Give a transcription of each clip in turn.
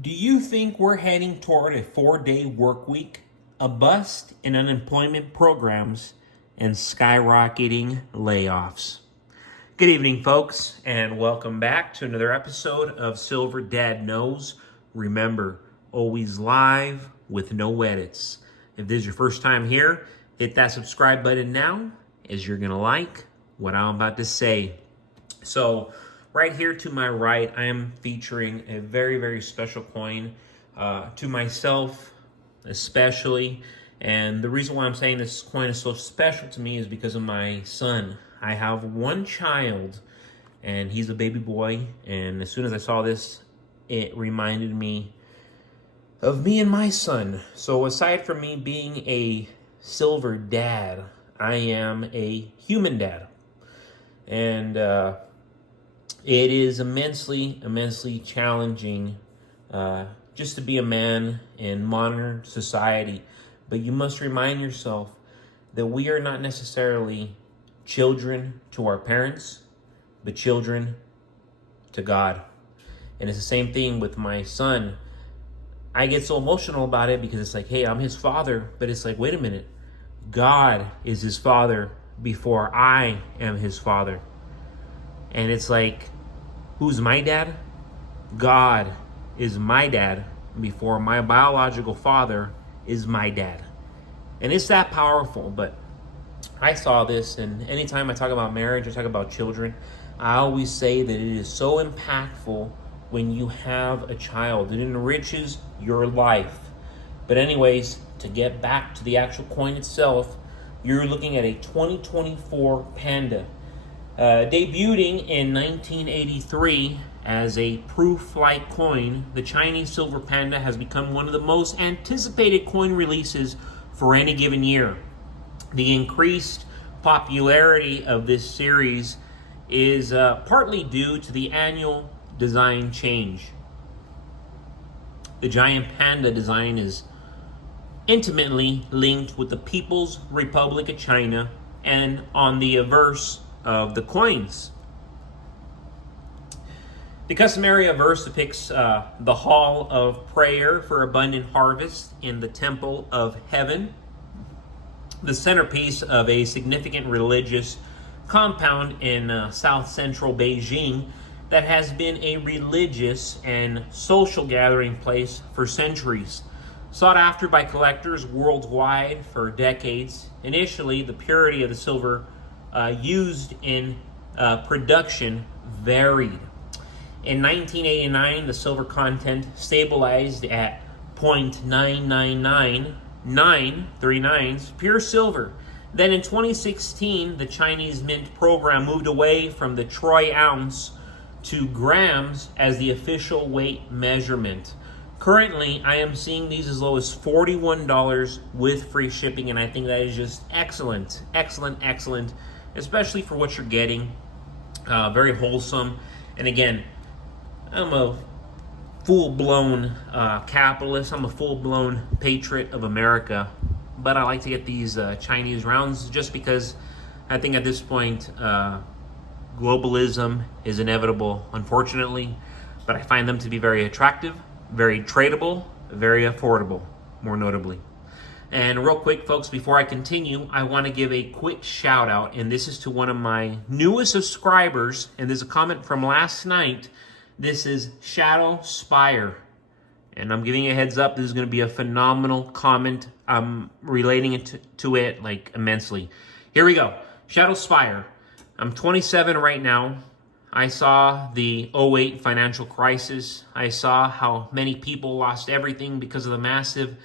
Do you think we're heading toward a 4-day work week, a bust in unemployment programs, and skyrocketing layoffs? Good evening, folks, and welcome back to another episode of Silver Dad Knows. Remember, always live with no edits. If this is your first time here, hit that subscribe button now, as you're going to like what I'm about to say. So, right here to my right, I am featuring a very, very special coin to myself especially. And the reason why I'm saying this coin is so special to me is because of my son. I have one child, and he's a baby boy. And as soon as I saw this, it reminded me of me and my son. So aside from me being a silver dad, I am a human dad. And it is immensely challenging just to be a man in modern society. But you must remind yourself that we are not necessarily children to our parents, but children to God. And it's the same thing with my son. I get so emotional about it because it's like, hey, I'm his father. But it's like, wait a minute. God is his father before I am his father. And it's like, who's my dad? God is my dad before my biological father is my dad. And it's that powerful. But I saw this, and anytime I talk about marriage, I talk about children, I always say that it is so impactful when you have a child. It enriches your life. But anyways, to get back to the actual coin itself, you're looking at a 2024 Panda. Debuting in 1983 as a proof-like coin, the Chinese Silver Panda has become one of the most anticipated coin releases for any given year. The increased popularity of this series is partly due to the annual design change. The giant panda design is intimately linked with the People's Republic of China and on the averse of the coins. The customary averse depicts the hall of prayer for abundant harvest in the temple of heaven, the centerpiece of a significant religious compound in south central Beijing that has been a religious and social gathering place for centuries. Sought after by collectors worldwide for decades, initially the purity of the silver used in production varied. In 1989, the silver content stabilized at 0.999939 pure silver. Then in 2016, the Chinese Mint program moved away from the troy ounce to grams as the official weight measurement. Currently, I am seeing these as low as $41 with free shipping, and I think that is just excellent, especially for what you're getting. Very wholesome. And again, I'm a full-blown capitalist. I'm a full-blown patriot of America. But I like to get these Chinese rounds just because I think at this point, globalism is inevitable, unfortunately. But I find them to be very attractive, very tradable, very affordable, more notably. And real quick, folks, before I continue, I want to give a quick shout out, and this is to one of my newest subscribers, and there's a comment from last night. This is Shadow Spire, and I'm giving you a heads up. This is going to be a phenomenal comment. I'm relating it to it like immensely. Here we go. Shadow Spire. I'm 27 right now. I saw the '08 financial crisis. I saw how many people lost everything because of the massive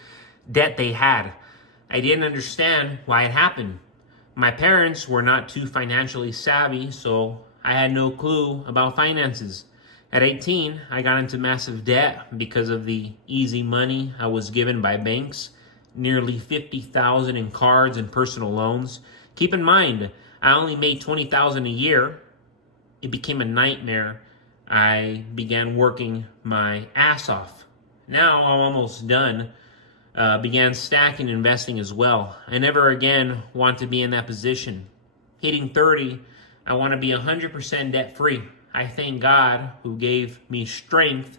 debt they had. I didn't understand why it happened. My parents were not too financially savvy, so I had no clue about finances. At 18, I got into massive debt because of the easy money I was given by banks, nearly $50,000 in cards and personal loans. Keep in mind, I only made $20,000 a year. It became a nightmare. I began working my ass off. Now I'm almost done. Began stacking and investing as well. I never again want to be in that position. Hitting 30, I want to be 100% debt free. I thank God who gave me strength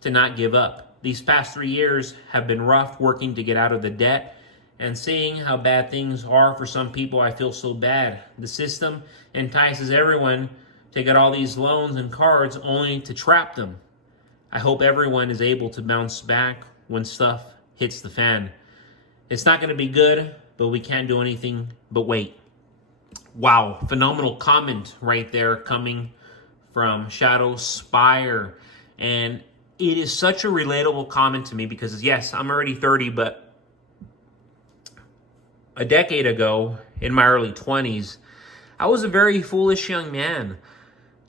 to not give up. these past 3 years have been rough working to get out of the debt. And seeing how bad things are for some people, I feel so bad. The system entices everyone to get all these loans and cards only to trap them. I hope everyone is able to bounce back when stuff hits the fan. It's not going to be good, but we can't do anything but wait. Wow, phenomenal comment right there coming from Shadow Spire. And it is such a relatable comment to me because, yes, I'm already 30, but a decade ago, in my early 20s, I was a very foolish young man.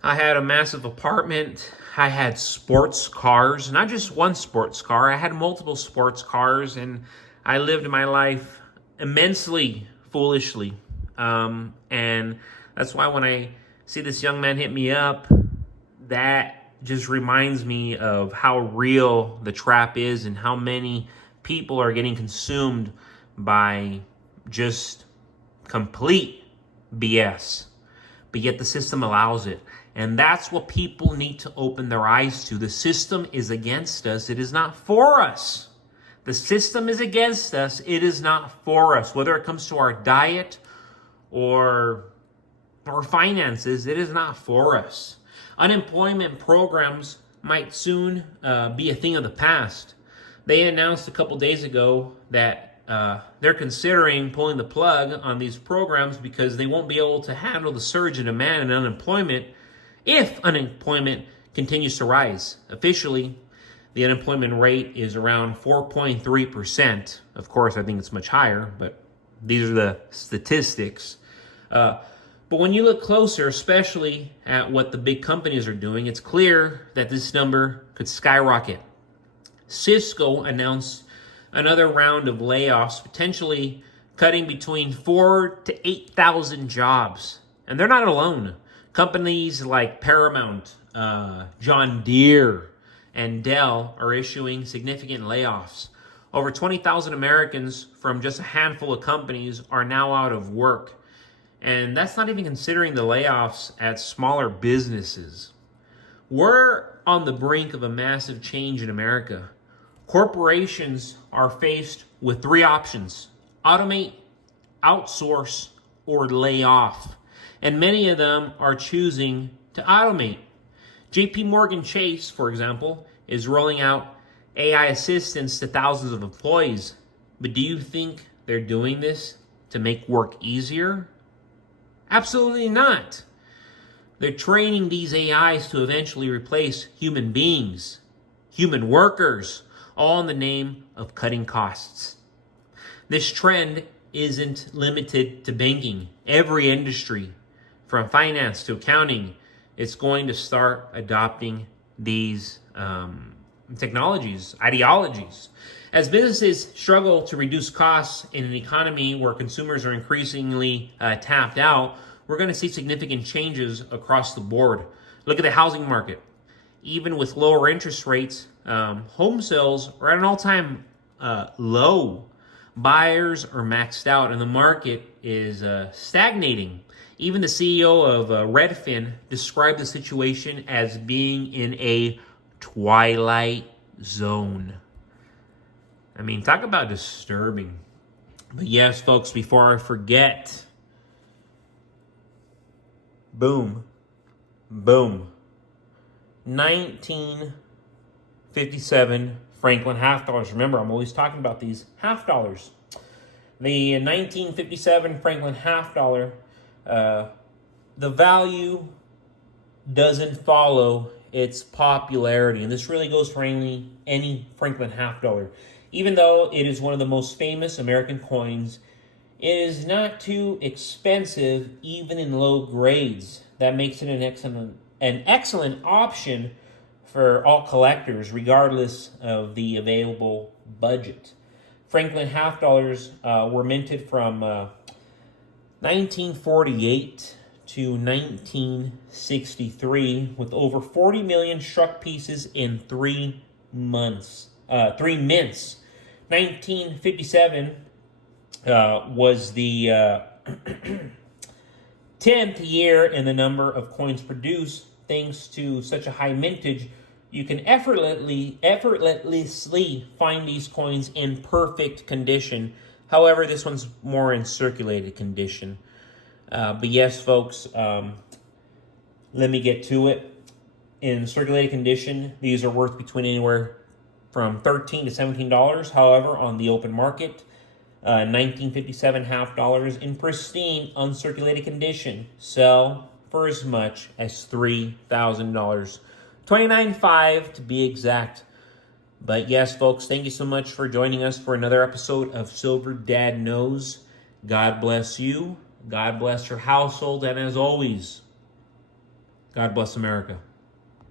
I had a massive apartment. I had sports cars, not just one sports car. I had multiple sports cars, and I lived my life immensely foolishly. And that's why when I see this young man hit me up, that just reminds me of how real the trap is and how many people are getting consumed by just complete BS. But yet the system allows it. And that's what people need to open their eyes to. The system is against us. It is not for us. The system is against us. It is not for us. Whether it comes to our diet or our finances, it is not for us. Unemployment programs might soon be a thing of the past. They announced a couple days ago that they're considering pulling the plug on these programs because they won't be able to handle the surge in demand and unemployment if unemployment continues to rise. Officially, the unemployment rate is around 4.3%. Of course, I think it's much higher, but these are the statistics. But when you look closer, especially at what the big companies are doing, it's clear that this number could skyrocket. Cisco announced another round of layoffs, potentially cutting between 4,000 to 8,000 jobs. And they're not alone. Companies like Paramount, John Deere, and Dell are issuing significant layoffs. Over 20,000 Americans from just a handful of companies are now out of work. And that's not even considering the layoffs at smaller businesses. We're on the brink of a massive change in America. Corporations are faced with 3 options: automate, outsource, or lay off. And many of them are choosing to automate. JP Morgan Chase, for example, is rolling out AI assistants to thousands of employees. But do you think they're doing this to make work easier? Absolutely not. They're training these AIs to eventually replace human beings, human workers, all in the name of cutting costs. This trend isn't limited to banking. Every industry, from finance to accounting, is going to start adopting these technologies, ideologies. As businesses struggle to reduce costs in an economy where consumers are increasingly tapped out, we're going to see significant changes across the board. Look at the housing market. Even with lower interest rates, home sales are at an all-time low. Buyers are maxed out, and the market is stagnating. Even the CEO of Redfin described the situation as being in a twilight zone. I mean, talk about disturbing. But yes, folks, before I forget, boom, 1957 Franklin half dollars. Remember, I'm always talking about these half dollars. The 1957 Franklin half dollar, the value doesn't follow its popularity. And this really goes for any Franklin half dollar. Even though it is one of the most famous American coins, it is not too expensive even in low grades. That makes it an excellent option for all collectors, regardless of the available budget. Franklin half dollars were minted from 1948 to 1963, with over 40 million struck pieces in 3 mints. 1957 was the 10th year in the number of coins produced, thanks to such a high mintage You can effortlessly find these coins in perfect condition. However, this one's more in circulated condition. But yes, folks, let me get to it. In circulated condition, these are worth between anywhere from $13 to $17. However, on the open market, $19.57 half dollars. In pristine, uncirculated condition, sell for as much as $3,000. $29.5 to be exact. But yes, folks, thank you so much for joining us for another episode of Silver Dad Knows. God bless you. God bless your household. And as always, God bless America.